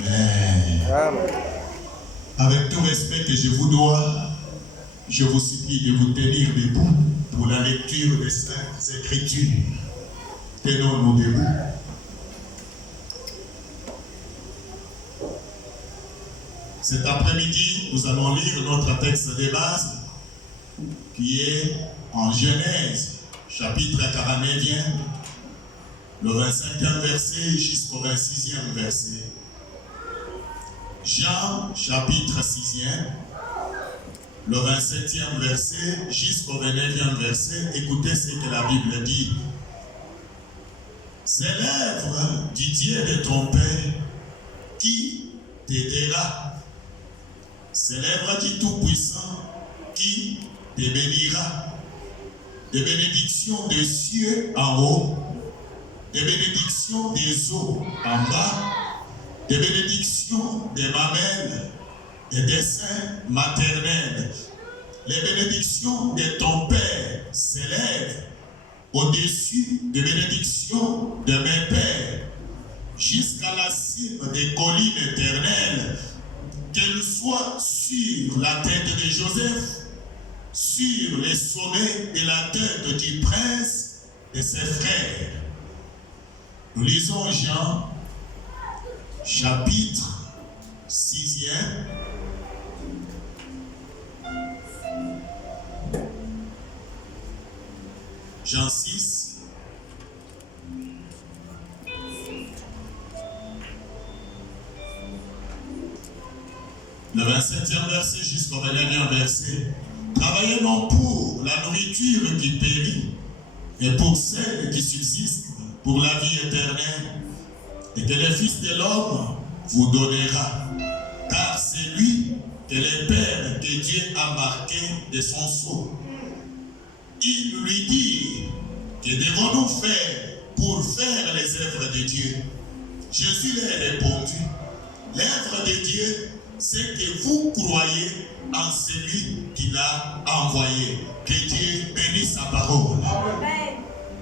Amen. Amen. Avec tout respect que je vous dois, je vous supplie de vous tenir debout pour la lecture des Saintes Écritures. Tenons-nous debout. Cet après-midi, nous allons lire notre texte de base qui est en Genèse, chapitre 49, le 25e verset jusqu'au 26e verset. Jean, chapitre 6e, le 27e verset jusqu'au 29e verset. Écoutez ce que la Bible dit. C'est l'œuvre du Dieu de ton Père qui t'aidera. C'est l'œuvre du Tout-Puissant qui te bénira. Des bénédictions des cieux en haut, des bénédictions des eaux en bas, des bénédictions des mamelles et des seins maternels. Les bénédictions de ton Père s'élèvent au-dessus des bénédictions de mes pères, jusqu'à la cime des collines éternelles, qu'elles soient sur la tête de Joseph, sur les sommets de la tête du prince et ses frères. Nous lisons Jean, chapitre 6e, Jean 6, le 27e verset jusqu'au 29e verset. Travaillez non pour la nourriture qui périt, mais pour celle qui subsiste, pour la vie éternelle, et que le Fils de l'homme vous donnera. Car c'est lui que le Père que Dieu a marqué de son sceau. Il lui dit, que devons-nous faire pour faire les œuvres de Dieu? Jésus lui a répondu, l'œuvre de Dieu, c'est que vous croyez en celui qui l'a envoyé. Que Dieu bénisse sa parole. Amen.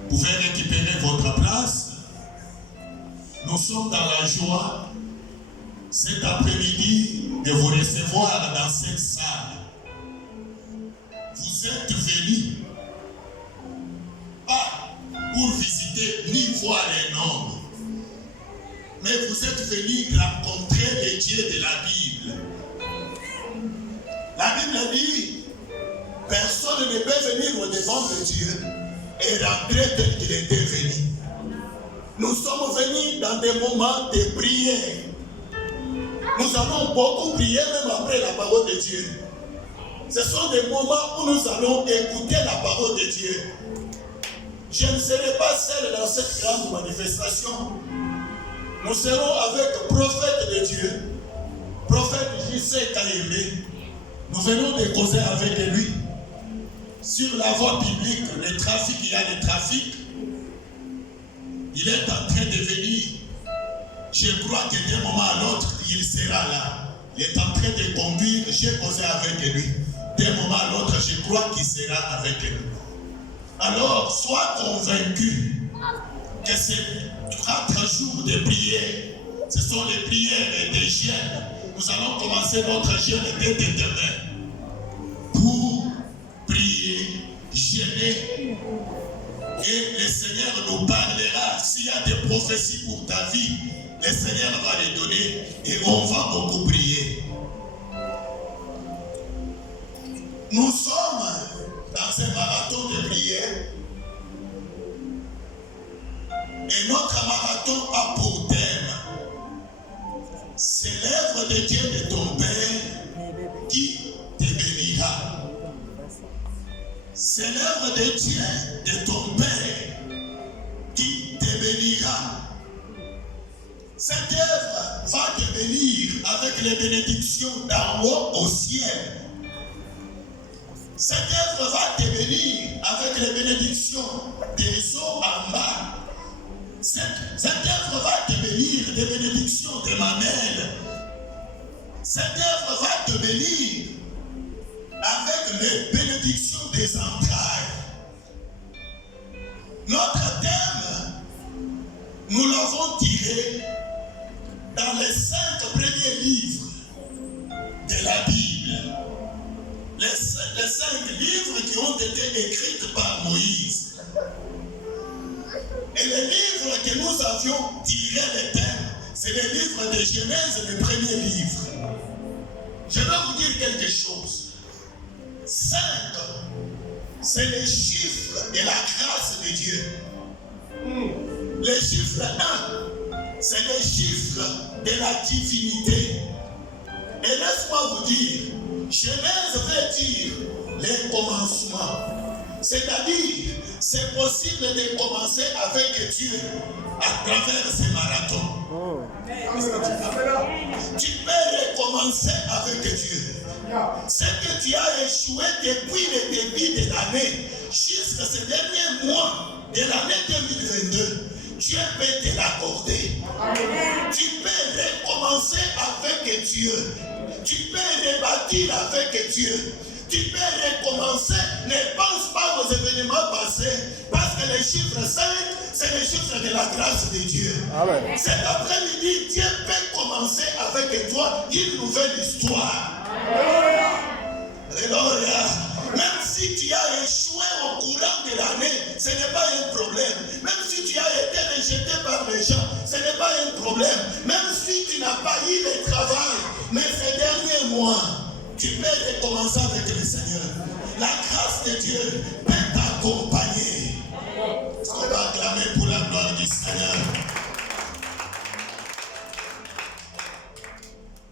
Vous pouvez récupérer votre place. Nous sommes dans la joie cet après-midi de vous recevoir dans cette salle. Vous êtes venus pas pour visiter ni voir un homme, mais vous êtes venus rencontrer le Dieu de la Bible. La Bible dit, personne ne peut venir au devant de Dieu et rentrer tel qu'il était venu. Nous sommes venus dans des moments de prière. Nous avons beaucoup prié même après la parole de Dieu. Ce sont des moments où nous allons écouter la parole de Dieu. Je ne serai pas seul dans cette grande manifestation. Nous serons avec le prophète de Dieu, prophète J.C. Kaïmé. Nous venons de causer avec lui sur la voie biblique, le trafic, il y a le trafic. Il est en train de venir. Je crois que d'un moment à l'autre, il sera là. Il est en train de conduire, j'ai causé avec lui. D'un moment à l'autre, je crois qu'il sera avec nous. Alors, sois convaincu que ces 4 jours de prière, ce sont les prières et des jeûnes. Nous allons commencer notre jeûne dès demain pour prier, jeûner. Et le Seigneur nous parlera. S'il y a des prophéties pour ta vie, le Seigneur va les donner et on va beaucoup prier. Nous sommes dans un marathon de prière et notre marathon a pour thème, c'est l'œuvre de Dieu de ton Père qui te bénira. C'est l'œuvre de Dieu de ton Père qui te bénira. Cette œuvre va te bénir avec les bénédictions d'en haut au ciel. Cette œuvre va te bénir avec les bénédictions des eaux en bas. Cette œuvre va te bénir des bénédictions des mamelles. Cette œuvre va te bénir avec les bénédictions des entrailles. Notre thème, nous l'avons tiré dans les 5 premiers livres de la Bible, les 5 livres qui ont été écrits par Moïse, et les livres que nous avions tiré les thèmes, c'est les livres de Genèse, le premier livre. Je vais vous dire quelque chose. 5, c'est les chiffres de la grâce de Dieu. Le chiffre 1, c'est les chiffres de la divinité. Et laisse-moi vous dire, Genèse veut dire les commencements. C'est-à-dire, c'est possible de commencer avec Dieu à travers ces marathons. Tu peux recommencer avec Dieu. Ce que tu as échoué depuis le début de l'année jusqu'à ce dernier mois de l'année 2022, Dieu peut te l'accorder. Tu peux recommencer avec Dieu. Tu peux rebâtir avec Dieu. Tu peux recommencer. Ne pense pas aux événements passés. Parce que le chiffre 5, c'est le chiffre de la grâce de Dieu. Amen. Cet après-midi, Dieu peut commencer avec toi une nouvelle histoire. Alléluia. Même si tu as échoué au courant de l'année, ce n'est pas un problème. Même si tu as été rejeté par les gens, ce n'est pas un problème. Même si tu n'as pas eu de travail, mais ces derniers mois, tu peux recommencer avec le Seigneur. La grâce de Dieu peut t'accompagner. On va acclamer pour la gloire du Seigneur.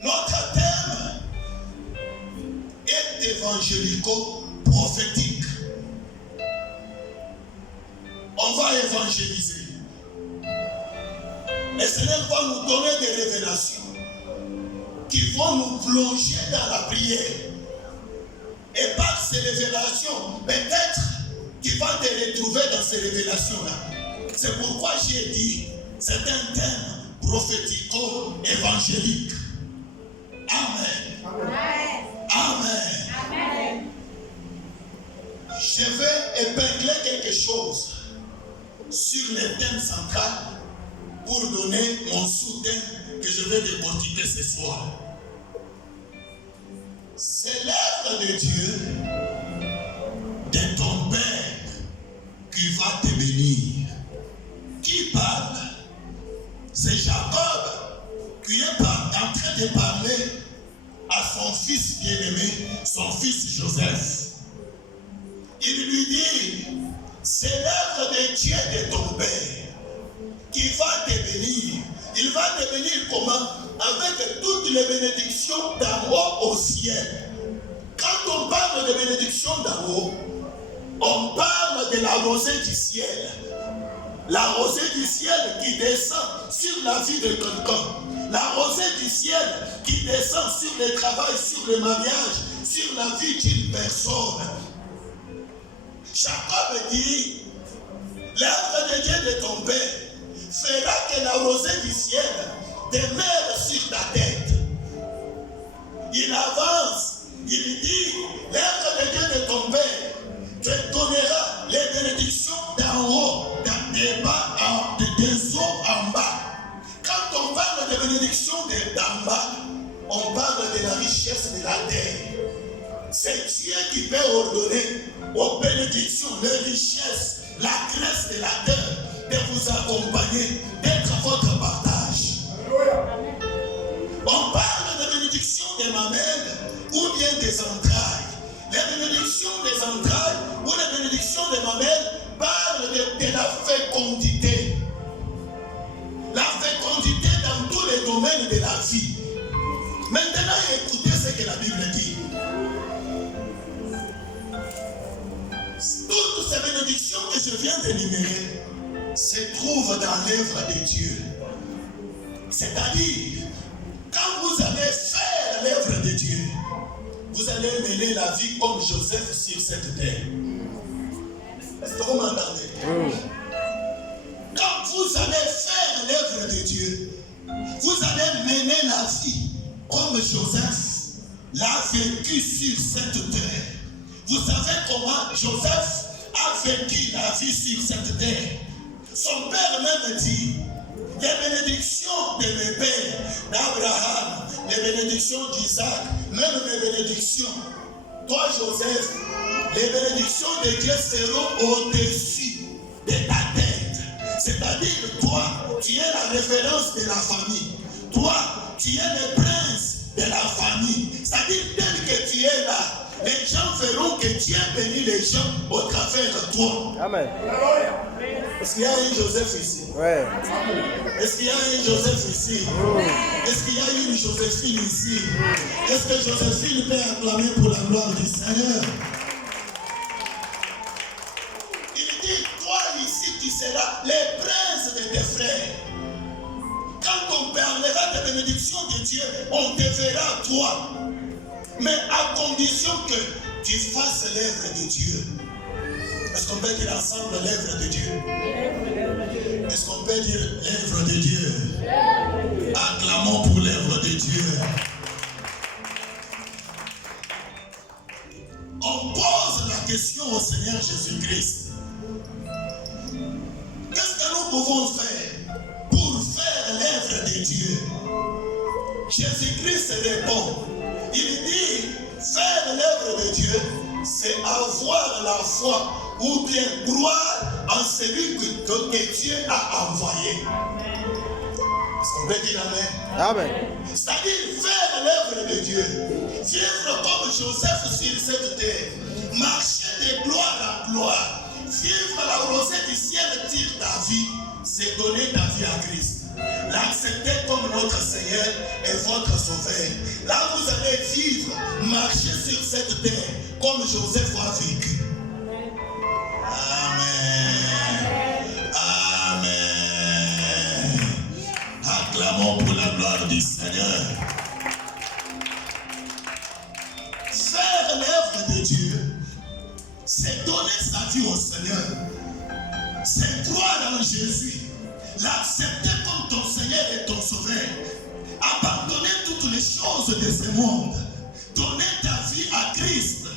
Notre thème est évangélico-prophétique. On va évangéliser. Le Seigneur va nous donner des révélations qui vont nous plonger dans la prière. Et par ces révélations, peut-être tu vas te retrouver dans ces révélations-là. C'est pourquoi j'ai dit, c'est un thème prophético-évangélique. Amen. Amen. Amen. Amen. Je vais épingler quelque chose sur le thème central pour donner mon sous-thème que je vais décortiquer ce soir. C'est l'œuvre de Dieu, de ton Père, qui va te bénir. Qui parle? C'est Jacob qui est en train de parler à son fils bien-aimé, son fils Joseph. Il lui dit, c'est l'œuvre de Dieu de ton Père qui va te bénir. Il va te bénir comment? Avec toutes les bénédictions d'en haut au ciel. Quand on parle de bénédictions d'en haut, on parle de la rosée du ciel. La rosée du ciel qui descend sur la vie de quelqu'un. La rosée du ciel qui descend sur le travail, sur le mariage, sur la vie d'une personne. Jacob dit, l'œuvre de Dieu de ton Père fera que la rosée du ciel demeure sur ta tête. Il avance, il dit, l'œuvre de Dieu de ton Père te donnera les bénédictions d'en haut, des bas, des hauts en bas. Quand on parle de bénédictions d'en bas, on parle de la richesse de la terre. C'est Dieu qui peut ordonner aux bénédictions, les richesses, la grâce de la terre, de vous accompagner, d'être votre partage. On parle de bénédiction des mamelles ou bien des entrailles. Les bénédictions des entrailles ou les bénédictions des mamelles parlent de la fécondité. La fécondité dans tous les domaines de la vie. Maintenant, écoutez ce que la Bible dit. Toutes ces bénédictions que je viens d'énumérer se trouvent dans l'œuvre de Dieu. C'est-à-dire, quand vous allez faire l'œuvre de Dieu, vous allez mener la vie comme Joseph sur cette terre. Est-ce que vous m'entendez? Quand vous allez faire l'œuvre de Dieu, vous allez mener la vie comme Joseph l'a vécu sur cette terre. Vous savez comment Joseph a vécu la vie sur cette terre? Son père même dit, les bénédictions de mes pères, d'Abraham, les bénédictions d'Isaac, même mes bénédictions. Toi, Joseph, les bénédictions de Dieu seront au-dessus de ta tête. C'est-à-dire, toi, tu es la référence de la famille. Toi, tu es le prince de la famille. C'est-à-dire, tel que tu es là, les gens verront que Dieu bénit les gens au travers de toi. Amen. Est-ce qu'il y a un Joseph ici? Ouais. Est-ce qu'il y a un Joseph ici? Est-ce qu'il y a une Joséphine ici? Est-ce que Joséphine peut acclamer pour la gloire du Seigneur? Il dit, toi ici, tu seras le prince de tes frères. Quand on parlera de bénédiction de Dieu, on te verra toi. Mais à condition que tu fasses l'œuvre de Dieu. Est-ce qu'on peut dire ensemble l'œuvre de Dieu? Est-ce qu'on peut dire l'œuvre de Dieu? Acclamons pour l'œuvre de Dieu. On pose la question au Seigneur Jésus-Christ. Qu'est-ce que nous pouvons faire pour faire l'œuvre de Dieu? Jésus-Christ répond. Il dit, faire l'œuvre de Dieu, c'est avoir la foi ou bien croire en celui que Dieu a envoyé. Est-ce qu'on peut dire amen? Amen. C'est-à-dire faire l'œuvre de Dieu, vivre comme Joseph sur cette terre, marcher de gloire en gloire, vivre la rosée du ciel tire ta vie, c'est donner ta vie à Christ. L'accepter comme notre Seigneur et votre Sauveur. Là, vous allez vivre, marcher sur cette terre comme Joseph a vécu. Amen. Amen. Acclamons pour la gloire du Seigneur. Faire l'œuvre de Dieu, c'est donner sa vie au Seigneur. C'est croire en Jésus. L'accepter comme ton Seigneur et ton Sauveur. Abandonner toutes les choses de ce monde. Donner ta vie à Christ.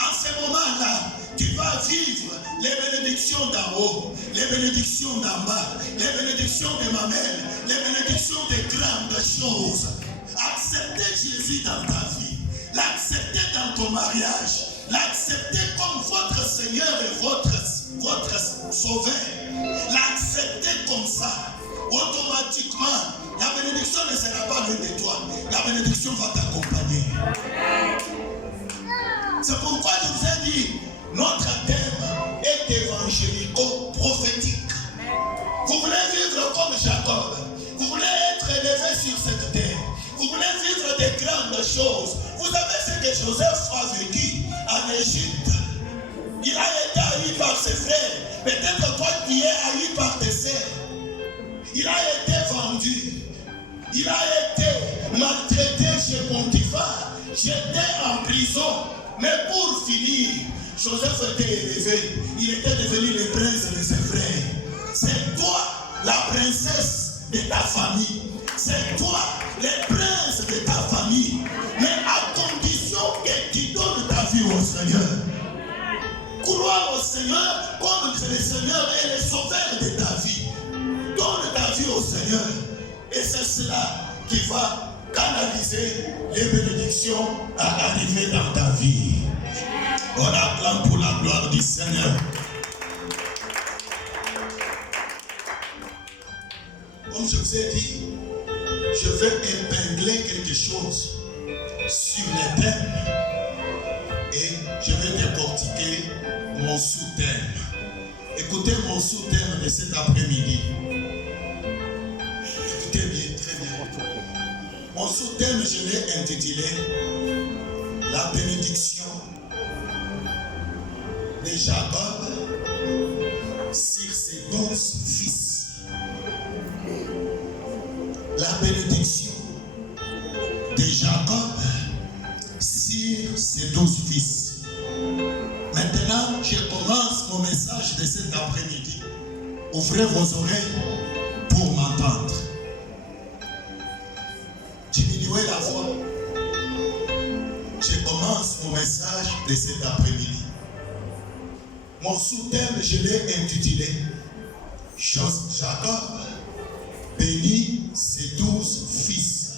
En ce moment-là, tu vas vivre les bénédictions d'en haut, les bénédictions d'en bas, les bénédictions de ma mère, les bénédictions des grandes choses. Accepter Jésus dans ta vie. L'accepter dans ton mariage. L'accepter comme votre Seigneur et votre Sauveur. L'accepter comme ça, automatiquement, la bénédiction ne sera pas loin de toi. La bénédiction va t'accompagner. C'est pourquoi je vous ai dit, notre thème est évangélico-prophétique. Vous voulez vivre comme Jacob. Vous voulez être élevé sur cette terre. Vous voulez vivre des grandes choses. Vous savez ce que Joseph a vécu en Égypte. Il a été haï par ses frères. Peut-être toi qui es haï par tes sœurs. Il a été vendu. Il a été maltraité chez Potiphar. Jeté en prison. Mais pour finir, Joseph était élevé. Il était devenu le prince de ses frères. C'est toi la princesse de ta famille. C'est toi le prince de ta famille. Mais à condition que tu donnes ta vie au Seigneur. Crois au Seigneur comme le Seigneur est le sauveur de ta vie. Donne ta vie au Seigneur. Et c'est cela qui va canaliser les bénédictions à arriver dans ta vie. On acclame pour la gloire du Seigneur. Comme je vous ai dit, je vais épingler quelque chose sur les thèmes et je vais décortiquer mon sous-thème. Écoutez mon sous-thème de cet après-midi. Écoutez bien, très bien. Mon sous-thème, je l'ai intitulé La bénédiction de Jacob sur ses 12 fils. La bénédiction de Jacob sur ses 12 fils. Maintenant, je commence mon message de cet après-midi. Ouvrez vos oreilles pour m'entendre. Diminuez la voix. Je commence mon message de cet après-midi. Mon sous-thème, je l'ai intitulé Jacob bénit ses 12 fils.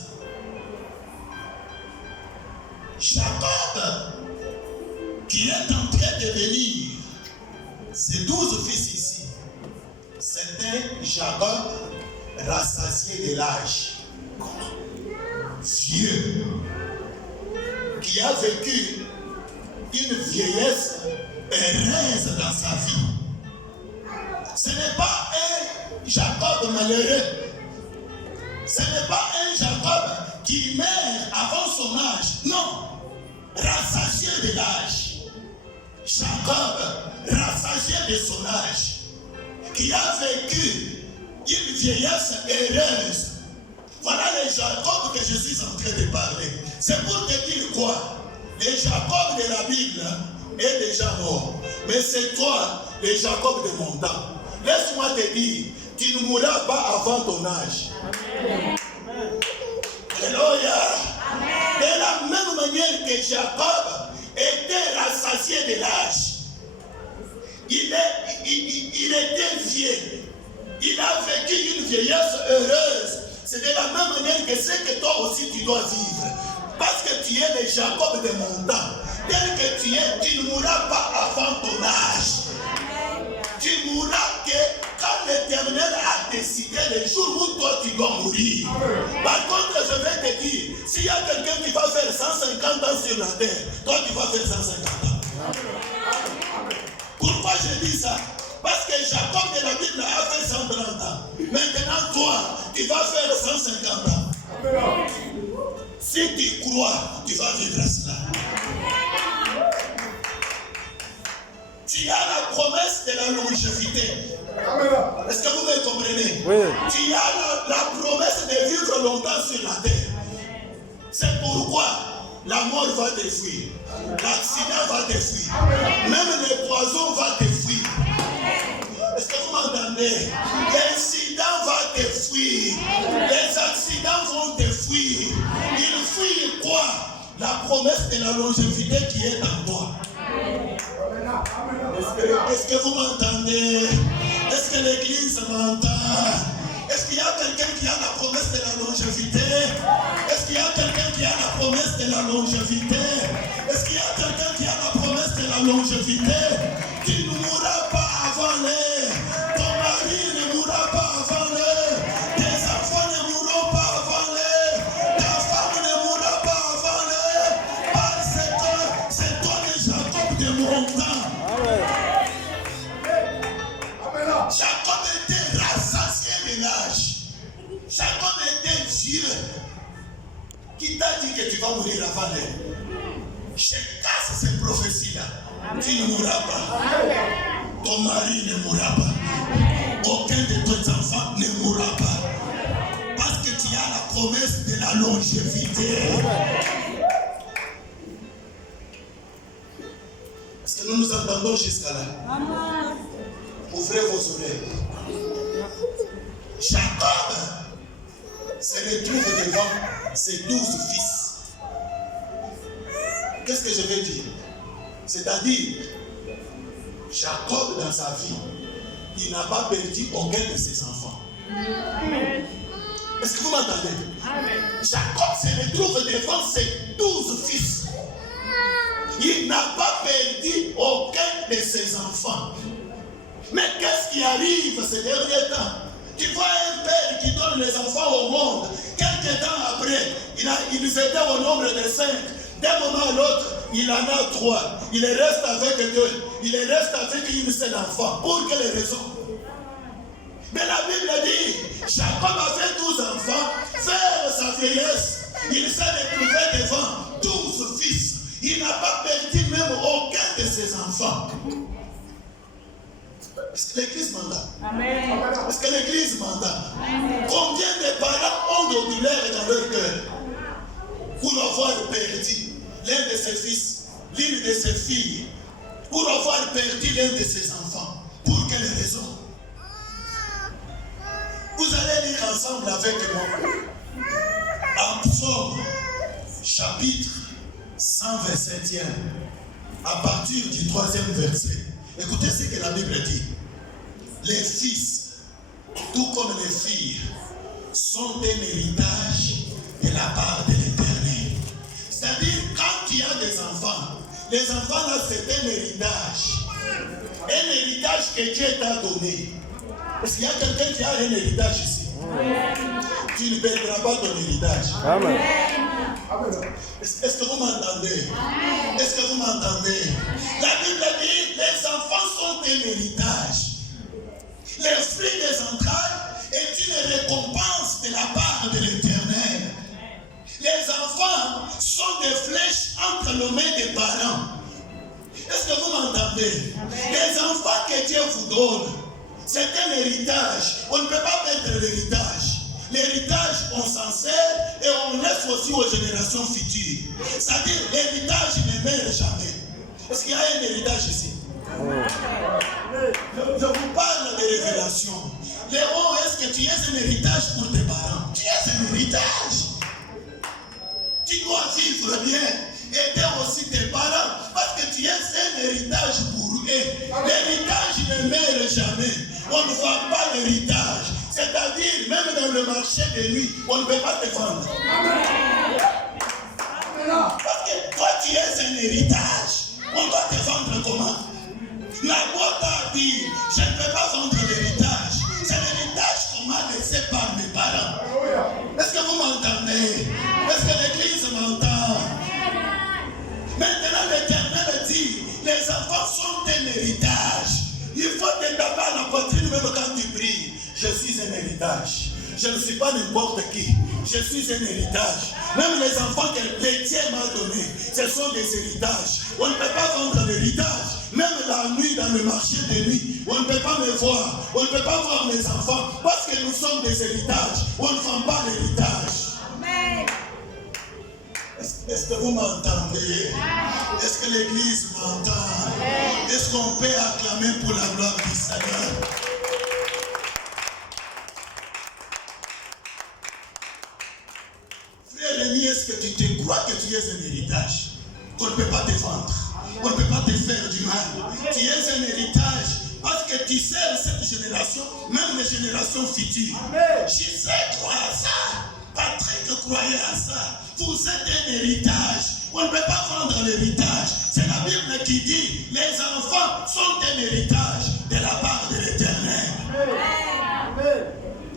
Jacob, qui est en train de bénir ses 12 fils ici, c'était Jacob rassasié de l'âge, vieux, qui a vécu une vieillesse heureuse dans sa vie. Ce n'est pas un Jacob malheureux. Ce n'est pas un Jacob qui meurt avant son âge. Non. Rassasié de l'âge. Jacob, rassasié de son âge, qui a vécu une vieillesse heureuse. Voilà le Jacob que je suis en train de parler. C'est pour te dire quoi? Le Jacob de la Bible est déjà mort. Mais c'est toi, le Jacob de mon temps. Laisse-moi te dire, tu ne mourras pas avant ton âge. Amen. Alléluia. De la même manière que Jacob était rassasié de l'âge, il était vieux. Il a vécu une vieillesse heureuse. C'est de la même manière que ce que toi aussi tu dois vivre. Parce que tu es le Jacob de mon temps. Tel que tu es, tu ne mourras pas avant ton âge. Tu mourras que quand l'Éternel a décidé le jour où toi tu dois mourir. Par contre, je vais te dire, s'il y a quelqu'un qui va faire 150 ans sur la terre, toi tu vas faire 150 ans. Pourquoi je dis ça? Parce que Jacob de la Bible a fait 130 ans. Maintenant, toi, tu vas faire 150 ans. Si tu crois, tu vas vivre cela. Tu as la promesse de la longévité. Est-ce que vous me comprenez? Oui. Tu as la promesse de vivre longtemps sur la terre. C'est pourquoi la mort va te fuir. L'accident va te fuir. Même le poison va te fuir. Est-ce que vous m'entendez? L'incident va te fuir. Les accidents vont te fuir. Ils fuient quoi? La promesse de la longévité qui est en toi. Est-ce que vous m'entendez? Est-ce que l'église m'entend? Est-ce qu'il y a quelqu'un qui a la promesse de la longévité? Est-ce qu'il y a quelqu'un qui a la promesse de la longévité? Est-ce qu'il y a quelqu'un qui a la promesse de la longévité? Tu ne mourras pas avant l'heure. Ton mari ne mourra pas avant l'heure. Tes enfants ne mourront pas avant l'heure. Ta femme ne mourra pas avant l'heure. Parce que c'est toi le Jacob de mon temps. Jacob était rassasié de l'âge. Jacob était vieux. Qui t'a dit que tu vas mourir avant l'heure? Je casse ces prophéties-là. Tu ne mourras pas. Ton mari ne mourra pas. Aucun de tes enfants ne mourra pas. Parce que tu as la promesse de la longévité. Est-ce que nous nous entendons jusqu'à là? Ouvrez vos oreilles. Jacob se retrouve devant ses 12 fils. Qu'est-ce que je veux dire? C'est-à-dire, Jacob dans sa vie, il n'a pas perdu aucun de ses enfants. Est-ce que vous m'entendez? Jacob se retrouve devant ses 12 fils. Il n'a pas perdu aucun de ses enfants. Mais qu'est-ce qui arrive ces derniers temps? Tu vois un père qui donne les enfants au monde. Quelques temps après, ils étaient au nombre de 5. D'un moment à l'autre, il en a 3. Il reste avec 2. Il reste avec une seule enfant. Pour quelle raison? Mais la Bible dit, Jacob avait 12 enfants. Vers sa vieillesse, il s'est retrouvé devant 12 fils. Il n'a pas perdu même aucun de ses enfants. Est-ce que l'église m'entend? Amen. Est-ce que l'église m'entend? Combien de parents ont de douleur dans leur cœur pour avoir perdu l'un de ses fils, l'une de ses filles, pour avoir perdu l'un de ses enfants? Pour quelle raison? Vous allez lire ensemble avec moi en Psaume chapitre 121 à partir du 3e verset. Écoutez ce que la Bible dit. Les fils, tout comme les filles, sont un héritage de la part de l'Éternel. C'est-à-dire, quand tu as des enfants, les enfants là, c'est un héritage. Un héritage que Dieu t'a donné. Est-ce qu'il y a quelqu'un qui a un héritage ici? Tu ne perdras pas ton héritage. Amen. Est-ce que vous m'entendez? Est-ce que vous m'entendez? La Bible dit, les enfants sont un héritage. Les fruits des entrailles est une récompense de la part de l'Éternel. Les enfants sont des flèches entre les mains des parents. Est-ce que vous m'entendez? Les enfants que Dieu vous donne, c'est un héritage. On ne peut pas perdre l'héritage. L'héritage, on s'en sert et on laisse aussi aux générations futures. C'est-à-dire, l'héritage ne meurt jamais. Est-ce qu'il y a un héritage ici? Je vous parle de révélation. Léon, est-ce que tu es un héritage pour tes parents? Tu es un héritage. Tu dois vivre bien, aider aussi tes parents, parce que tu es un héritage pour eux. L'héritage ne meurt jamais. On ne vend pas l'héritage. C'est-à-dire, même dans le marché de nuit, on ne peut pas te vendre. Parce que toi, tu es un héritage. On doit te vendre comment? La boîte a dit, je ne peux pas vendre l'héritage. C'est l'héritage qu'on m'a laissé par mes parents. Est-ce que vous m'entendez? Est-ce que l'Église m'entend? Maintenant, l'Éternel dit, les enfants sont un héritage. Il faut te taper à la poitrine même quand tu pries. Je suis un héritage. Je ne suis pas n'importe qui. Je suis un héritage. Même les enfants que Dieu m'a donnés, ce sont des héritages. On ne peut pas vendre l'héritage. Même la nuit, dans le marché de nuit, on ne peut pas me voir. On ne peut pas voir mes enfants parce que nous sommes des héritages. On ne vend pas l'héritage. Amen. Est-ce que vous m'entendez? Est-ce que l'Église m'entend? Est-ce qu'on peut acclamer pour la gloire du Seigneur? Frère Rémi, est-ce que tu te crois que tu es un héritage? Qu'on ne peut pas te vendre. On ne peut pas te faire du mal. Tu es un héritage parce que tu sers cette génération, même les générations futures. Gisèle croit à ça. Patrick croyait à ça. Vous êtes un héritage. On ne peut pas vendre l'héritage. C'est la Bible qui dit les enfants sont un héritage de la part de l'Éternel.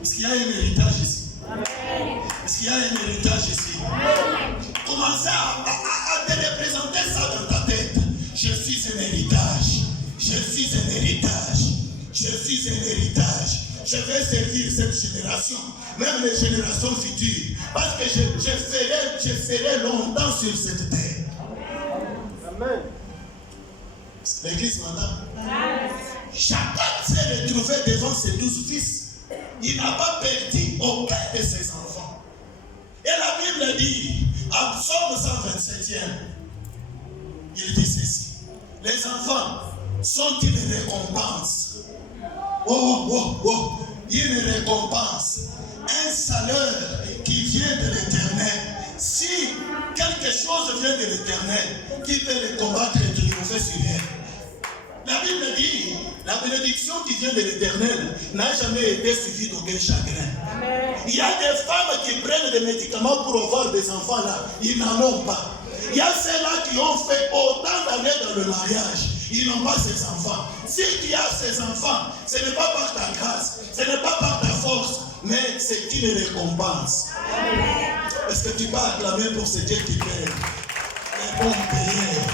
Est-ce qu'il y a un héritage ici? Est-ce qu'il y a un héritage ici? Commencez à te représenter ça dans ta tête. Je suis un héritage. Je suis un héritage. Je suis un héritage. Je vais servir cette génération, même les générations futures, parce que je serai longtemps sur cette terre. Amen. L'Église m'entend? Chacun s'est retrouvé devant ses 12 fils. Il n'a pas perdu aucun de ses enfants. Et la Bible dit, en Psaume 127e, il dit ceci: les enfants sont une récompense. Une récompense, un salaire qui vient de l'Éternel. Si quelque chose vient de l'Éternel, qui peut le combattre et triompher sur elle? La Bible dit, la bénédiction qui vient de l'Éternel n'a jamais été suivie d'aucun chagrin. Il y a des femmes qui prennent des médicaments pour avoir des enfants là, ils n'en ont pas. Il y a ceux-là qui ont fait autant d'années dans le mariage. Ils n'ont pas ces enfants. Si tu as ces enfants, ce n'est pas par ta grâce, ce n'est pas par ta force, mais c'est une récompense. Est-ce que tu vas acclamer pour ce Dieu qui paie? Les bons payeurs,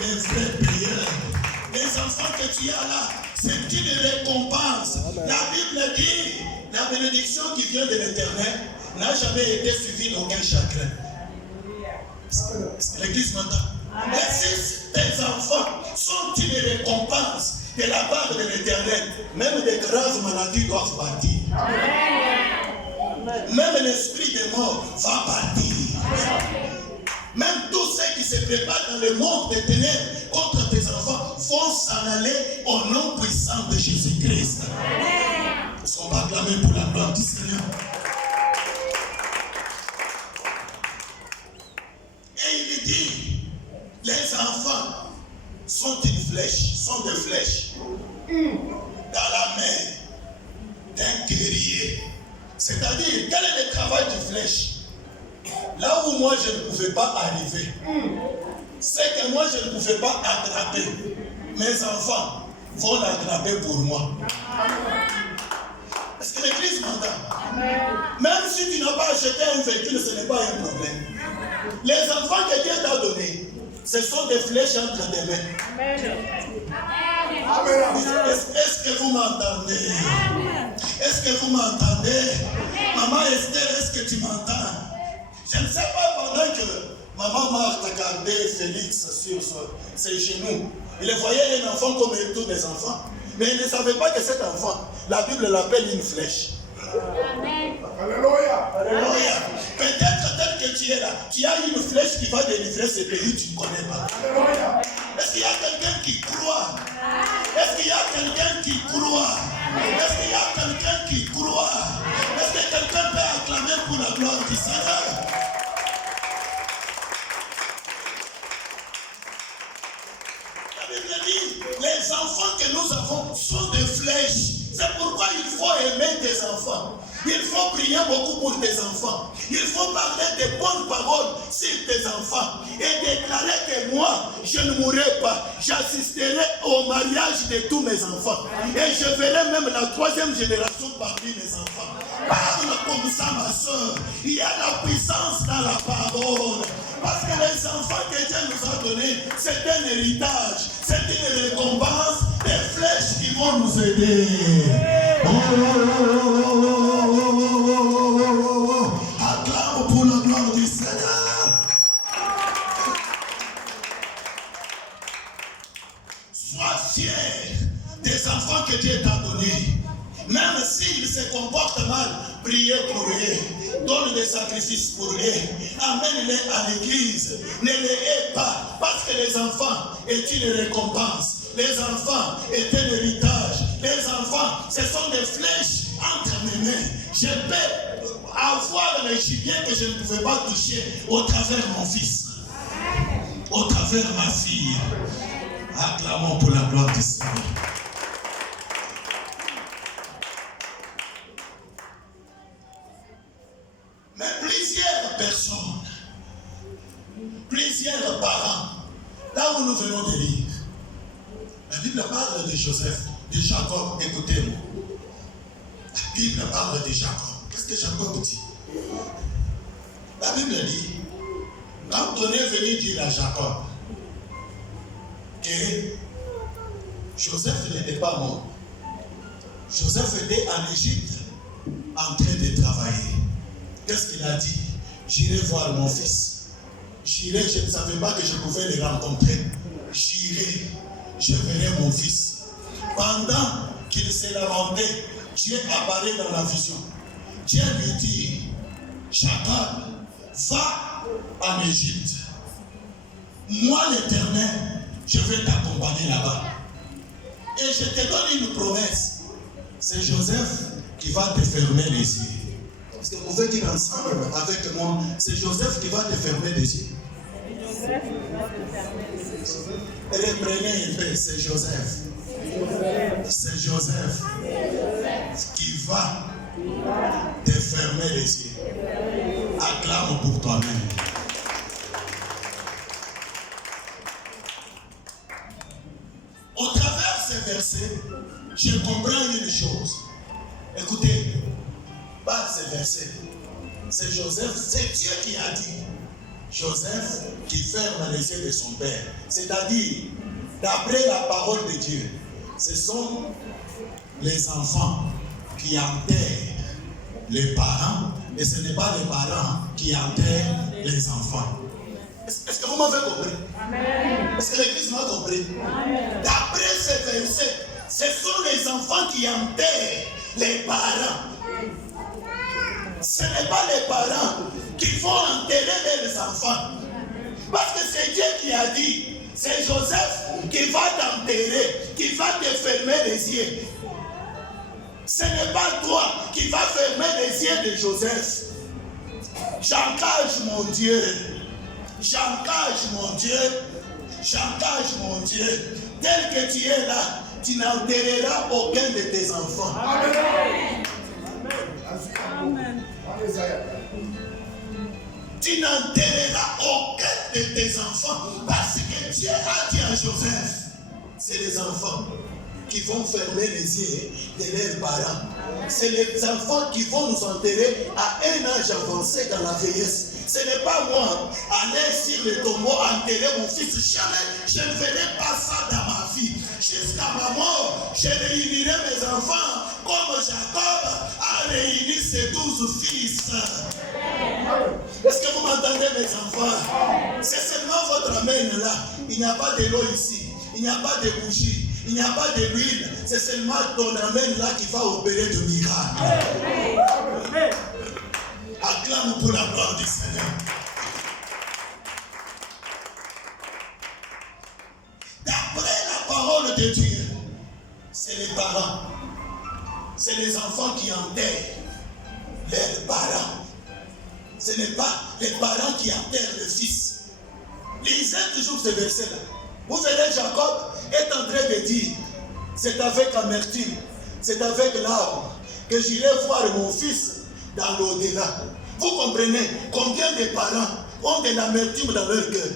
les vrais payeurs. Les enfants que tu as là, c'est une récompense. La Bible dit, la bénédiction qui vient de l'Éternel n'a jamais été suivie d'aucun chagrin. L'Église m'entend? Si tes enfants sont une récompense de la part de l'Éternel, même des graves maladies doivent partir. Même l'esprit de mort va partir. Même tous ceux qui se préparent dans le monde des ténèbres contre tes enfants vont s'en aller au nom puissant de Jésus-Christ. Est-ce qu'on va acclamer pour la gloire du Seigneur? Et il dit, les enfants sont une flèche, sont des flèches dans la main d'un guerrier. C'est-à-dire, quel est le travail du flèche? Là où moi je ne pouvais pas arriver, c'est que moi je ne pouvais pas attraper. Mes enfants vont l'attraper pour moi. Est-ce que l'église m'entend? Même si tu n'as pas acheté un véhicule, ce n'est pas un problème. Les enfants que Dieu t'a donnés, ce sont des flèches entre tes mains. Est-ce que vous m'entendez? Est-ce que vous m'entendez? Maman Esther, est-ce que tu m'entends? Je ne sais pas, pendant que maman Marthe regardait Félix sur ses genoux, il voyait un enfant comme tous les enfants. Mais il ne savait pas que cet enfant, la Bible l'appelle une flèche. Amen. Alléluia. Alléluia. Peut-être tel que tu es là, tu as une flèche qui va délivrer ce pays, tu ne connais pas. Alléluia. Est-ce qu'il y a quelqu'un qui croit? Est-ce qu'il y a quelqu'un qui croit? Est-ce qu'il y a quelqu'un qui croit? Est-ce que quelqu'un peut acclamer pour la gloire du Seigneur? La Bible dit, les enfants que nous avons sont des flèches. C'est pourquoi il faut aimer tes enfants. Il faut prier beaucoup pour tes enfants. Il faut parler de bonnes paroles sur tes enfants. Et déclarer que moi, je ne mourrai pas. J'assisterai au mariage de tous mes enfants. Et je verrai même la 3e génération parmi mes enfants. Parle comme ça, ma soeur. Il y a la puissance dans la parole. Parce que les enfants que Dieu nous a donnés, c'est un héritage. C'est une récompense des flèches qui vont nous aider. Acclame pour la gloire du Seigneur. Sois fier des enfants que Dieu t'a donnés. Même s'ils se comportent mal, priez pour eux. Donne des sacrifices pour eux. Amène-les à l'église. Ne les hais pas. Parce que les enfants est une récompense. Les enfants est un héritage. Les enfants, ce sont des flèches entre mes mains. Je peux avoir les gibiers que je ne pouvais pas toucher au travers de mon fils. Au travers de ma fille. Acclamons pour la gloire du Seigneur. Mais plusieurs personnes, plusieurs parents, là où nous venons de lire, la Bible parle de Joseph, de Jacob. Écoutez-moi. La Bible parle de Jacob. Qu'est-ce que Jacob dit? La Bible dit, quand on est venu dire à Jacob que Joseph n'était pas mort, Joseph était en Égypte en train de travailler. Qu'est-ce qu'il a dit? J'irai voir mon fils. J'irai, je ne savais pas que je pouvais le rencontrer. J'irai, je verrai mon fils. Pendant qu'il se lamentait, Dieu apparaît dans la vision. Dieu lui dit, Jacob, va en Égypte. Moi l'Éternel, je vais t'accompagner là-bas. Et je te donne une promesse. C'est Joseph qui va te fermer les yeux. Est-ce que vous pouvez dire ensemble avec moi? C'est Joseph qui va te fermer les yeux. Reprenez un peu, c'est Joseph. C'est Joseph qui va te fermer les yeux. Acclame pour toi-même. Au travers de ces versets, je comprends une chose. Écoutez, par ces versets, c'est Joseph, c'est Dieu qui a dit. Joseph qui ferme les yeux de son père. C'est-à-dire, d'après la parole de Dieu, ce sont les enfants qui enterrent les parents, et ce n'est pas les parents qui enterrent les enfants. Est-ce que vous m'avez compris? Amen. Est-ce que l'Église m'a compris? Amen. D'après ces versets, ce sont les enfants qui enterrent les parents. Ce n'est pas les parents qui vont enterrer les enfants. Parce que c'est Dieu qui a dit, c'est Joseph qui va t'enterrer, qui va te fermer les yeux. Ce n'est pas toi qui vas fermer les yeux de Joseph. J'engage mon Dieu. J'engage mon Dieu. J'engage mon Dieu. Tel que tu es là, tu n'enterreras aucun de tes enfants. Amen. Amen. Tu n'enterreras aucun de tes enfants parce que Dieu a dit à Joseph, c'est les enfants qui vont fermer les yeux de leurs parents. C'est les enfants qui vont nous enterrer à un âge avancé dans la vieillesse. Ce n'est pas moi aller sur le tombeau enterrer mon fils. Jamais je ne ferai pas ça dans ma vie. Jusqu'à ma mort, je réunirai mes enfants comme Jacob a réuni ses 12 fils. Est-ce que vous m'entendez, mes enfants? C'est seulement votre amen là. Il n'y a pas de l'eau ici. Il n'y a pas de bougie. Il n'y a pas de l'huile. C'est seulement ton amen là qui va opérer de miracles. Acclame pour la gloire du Seigneur. D'après la parole de Dieu, c'est les parents. C'est les enfants qui enterrent leurs parents. Ce n'est pas les parents qui enterrent le fils. Lisez toujours ce verset-là. Vous verrez, Jacob est en train de dire, c'est avec amertume, c'est avec larmes que j'irai voir mon fils dans l'au-delà. Vous comprenez combien de parents ont de l'amertume dans leur cœur?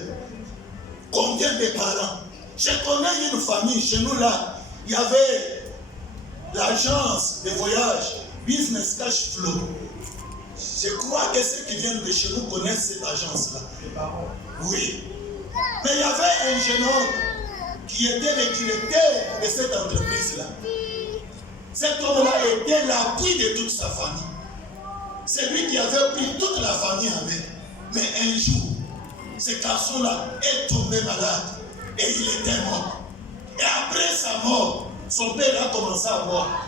Combien de parents? Je connais une famille, chez nous là, il y avait l'agence de voyage, Business Cash Flow. Je crois que ceux qui viennent de chez nous connaissent cette agence-là. Oui. Mais il y avait un jeune homme qui était le directeur de cette entreprise-là. Cet homme-là était l'appui de toute sa famille. C'est lui qui avait pris toute la famille avec. Mais un jour, ce garçon-là est tombé malade et il était mort. Et après sa mort, son père a commencé à voir.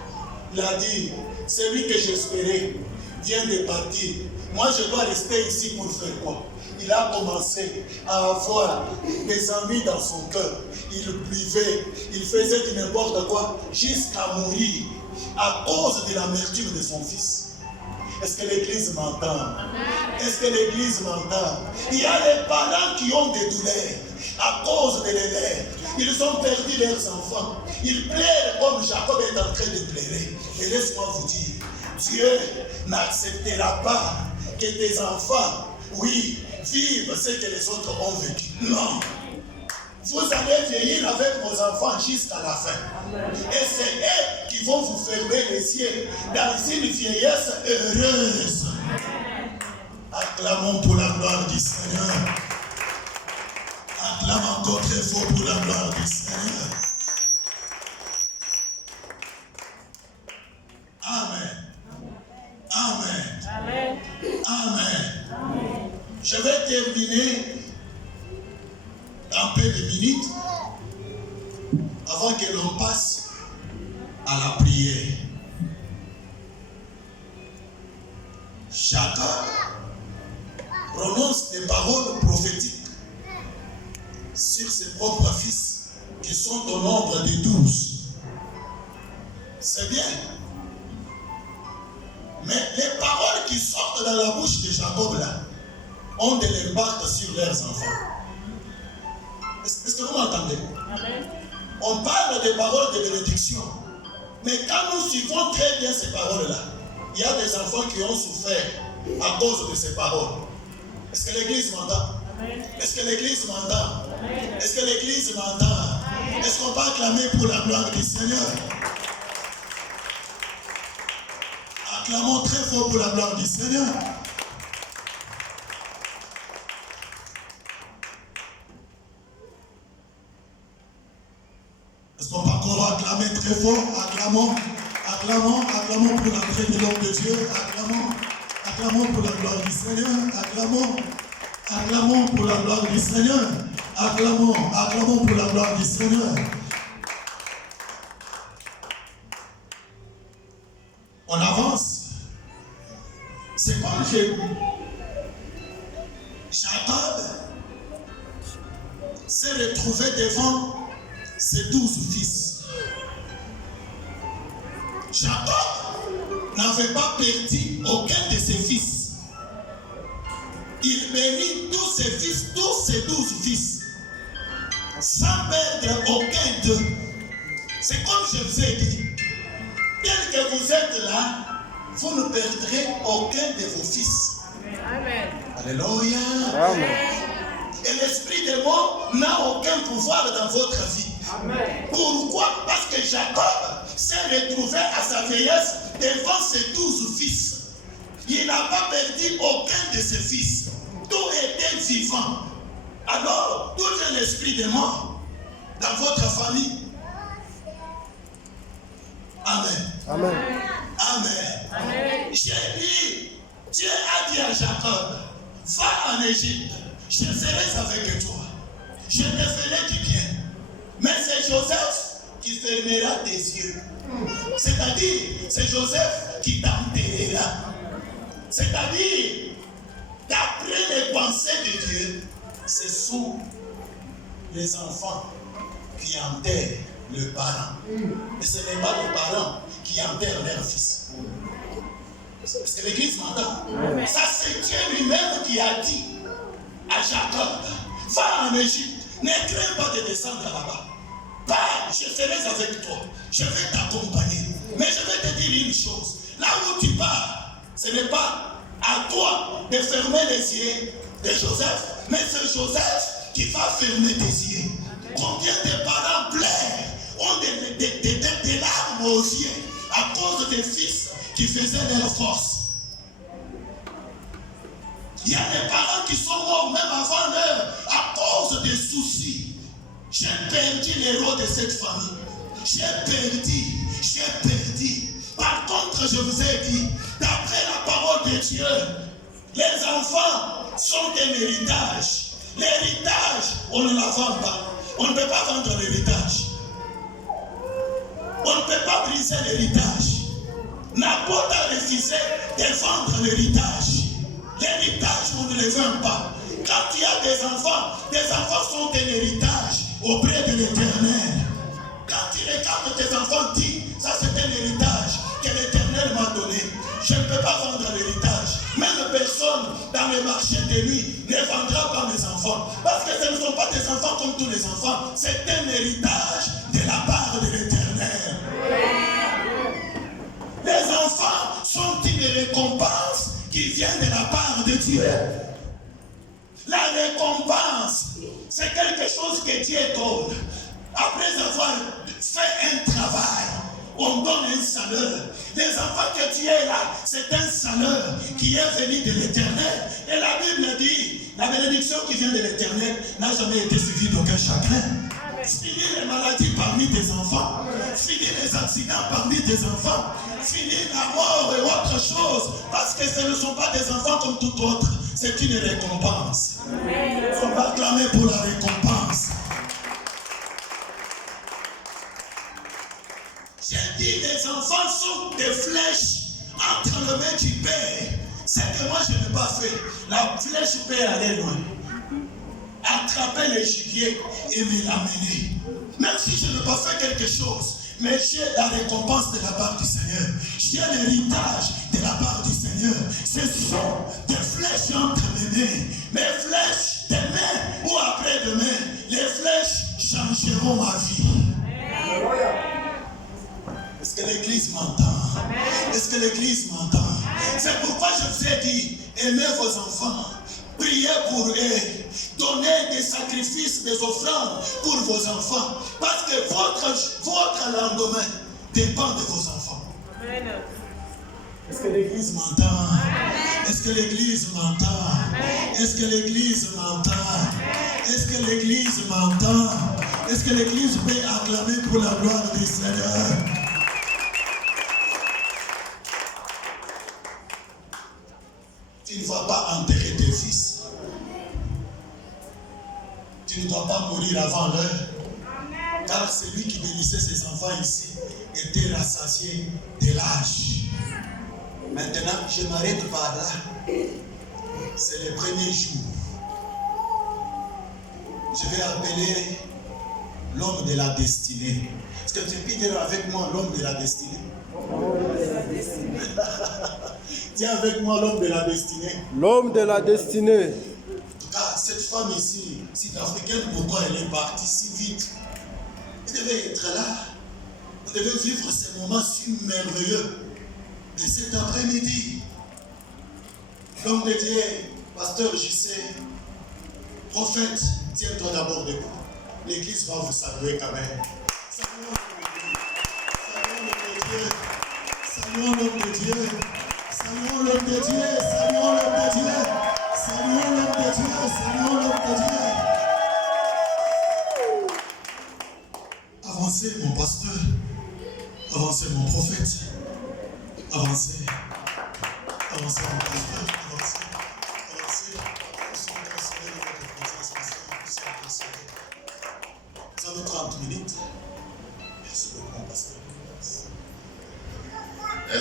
Il a dit, celui que j'espérais vient de partir. Moi, je dois rester ici pour faire quoi? Il a commencé à avoir des envies dans son cœur. Il buvait, il faisait du n'importe quoi jusqu'à mourir à cause de l'amertume de son fils. Est-ce que l'église m'entend? Est-ce que l'église m'entend? Il y a des parents qui ont des douleurs à cause de l'élève. Ils ont perdu leurs enfants. Ils pleurent comme Jacob est en train de pleurer. Et laisse-moi vous dire, Dieu n'acceptera pas que tes enfants, oui, vivent ce que les autres ont vécu. Non. Vous allez vieillir avec vos enfants jusqu'à la fin. Et c'est eux qui vont vous fermer les yeux dans une vieillesse heureuse. Acclamons pour la gloire du Seigneur. Acclame encore très fort pour la gloire du Seigneur. Amen. Amen. Amen. Amen. Amen. Je vais terminer dans peu de minutes avant que l'on passe à la prière. Chacun prononce des paroles prophétiques sur ses propres fils qui sont au nombre de 12. C'est bien. Mais les paroles qui sortent dans la bouche de Jacob là ont de l'impact sur leurs enfants. Est-ce que vous m'entendez? On parle des paroles de bénédiction. Mais quand nous suivons très bien ces paroles-là, il y a des enfants qui ont souffert à cause de ces paroles. Est-ce que l'église m'entend? Est-ce que l'église m'entend? Est-ce que l'église m'entend? Est-ce qu'on peut acclamer pour la gloire du Seigneur? Acclamons très fort pour la gloire du Seigneur. Est-ce qu'on va encore acclamer très fort? Acclamons, acclamons, acclamons pour l'entrée de l'homme de Dieu. Acclamons, acclamons pour la gloire du Seigneur. Acclamons, acclamons pour la gloire du Seigneur. Acclamons, acclamons pour la gloire du Seigneur. On avance. C'est comme j'ai dit. Jacob s'est retrouvé devant ses 12 fils. Jacob n'avait pas perdu aucun de ses fils. Il bénit tous ses fils, tous ses 12 fils, sans perdre aucun d'eux. C'est comme je vous ai dit, tel que vous êtes là, vous ne perdrez aucun de vos fils. Amen. Alléluia. Amen. Et l'esprit des morts n'a aucun pouvoir dans votre vie. Amen. Pourquoi? Parce que Jacob s'est retrouvé à sa vieillesse devant ses 12 fils. Il n'a pas perdu aucun de ses fils. Tout était vivant. Alors, tout est l'esprit des morts dans votre famille. Amen. Amen. Amen. Amen. J'ai dit, Dieu a dit à Jacob, va en Égypte, je serai avec toi. Je te ferai du bien. Mais c'est Joseph qui fermera tes yeux. C'est-à-dire, c'est Joseph qui t'enterrera. C'est-à-dire, d'après les pensées de Dieu, ce sont les enfants qui enterrent le parent. Et ce n'est pas les parents qui enterrent leur fils. Parce que l'Église m'entend. Ça, c'est Dieu lui-même qui a dit à Jacob, va en Égypte, ne crains pas de descendre là-bas. Pars, je serai avec toi, je vais t'accompagner. Mais je vais te dire une chose, là où tu pars, ce n'est pas à toi de fermer les yeux de Joseph, mais c'est Joseph qui va fermer tes yeux. Combien de parents pleurent, ont des larmes aux yeux à cause des fils qui faisaient leur force. Il y a des parents qui sont morts même avant l'heure à cause des soucis. J'ai perdu l'héros de cette famille. J'ai perdu. Par contre, je vous ai dit, d'après la parole de Dieu, les enfants sont un héritage. L'héritage, on ne la vend pas. On ne peut pas vendre l'héritage. On ne peut pas briser l'héritage. N'importe a refusé de vendre l'héritage. L'héritage, on ne le vend pas. Quand il y a des enfants sont un héritage auprès de l'Éternel. Quand tu regardes tes enfants, dis, ça c'est un héritage que l'Éternel m'a donné. Je ne peux pas vendre l'héritage. Même personne dans le marché de nuit ne vendra pas mes enfants. Parce que ce ne sont pas des enfants comme tous les enfants. C'est un héritage de la part de l'Éternel. Les enfants sont une récompense qui vient de la part de Dieu. La récompense, c'est quelque chose que Dieu donne. Après avoir fait un travail, on donne un salaire. Les enfants que Dieu est là, c'est un salaire qui est venu de l'Éternel. Et la Bible dit, la bénédiction qui vient de l'Éternel n'a jamais été suivie d'aucun chagrin. Finis les maladies parmi tes enfants. Finis les accidents parmi tes enfants. Finis la mort et autre chose. Parce que ce ne sont pas des enfants comme tout autre. C'est une récompense. On va clamer pour la récompense. J'ai dit, les enfants sont des flèches entre les mains du Père. C'est que moi je n'ai pas fait. La flèche peut aller loin. Attraper les gibiers et me l'amener. Même si je n'ai pas fait quelque chose, mais j'ai la récompense de la part du Seigneur. J'ai l'héritage de la part du Seigneur. Ce sont des flèches entre mes mains. Mes flèches demain ou après-demain, les flèches changeront ma vie. Est-ce que l'Église m'entend? Est-ce que l'Église m'entend? C'est pourquoi je vous ai dit, aimez vos enfants. Priez pour eux. Donnez des sacrifices, des offrandes pour vos enfants. Parce que votre lendemain dépend de vos enfants. Amen. Est-ce que l'Église m'entend? Est-ce que l'Église m'entend? Est-ce que l'Église m'entend? Est-ce que l'Église m'entend? Est-ce que l'Église peut acclamer pour la gloire du Seigneur? Tu ne vas pas enterrer tes fils. Tu ne dois pas mourir avant l'heure. Car celui qui bénissait ses enfants ici était rassasié de l'âge. Maintenant, je m'arrête par là. C'est le premier jour. Je vais appeler l'homme de la destinée. Est-ce que tu peux dire avec moi l'homme de la destinée? Tiens avec moi l'homme de la destinée. L'homme de la destinée. En tout cas, cette femme ici, sud-africaine, pourquoi elle est partie si vite? Elle devait être là. Vous devez vivre ces moments si merveilleux. de cet après-midi, l'homme de Dieu, pasteur JC, prophète, tiens-toi d'abord debout. L'église va vous saluer quand même. Saluons l'homme de Dieu. Saluons l'homme de Dieu. Saluons l'homme de Dieu. Saluons l'homme de Dieu. Saluons l'homme de Dieu. Avancez mon pasteur. Avancez mon prophète. Avancez. Avancez mon pasteur. Avancez. Avancez. Nous sommes consolés de votre présence. Nous sommes consolés. Vous avez 30 minutes.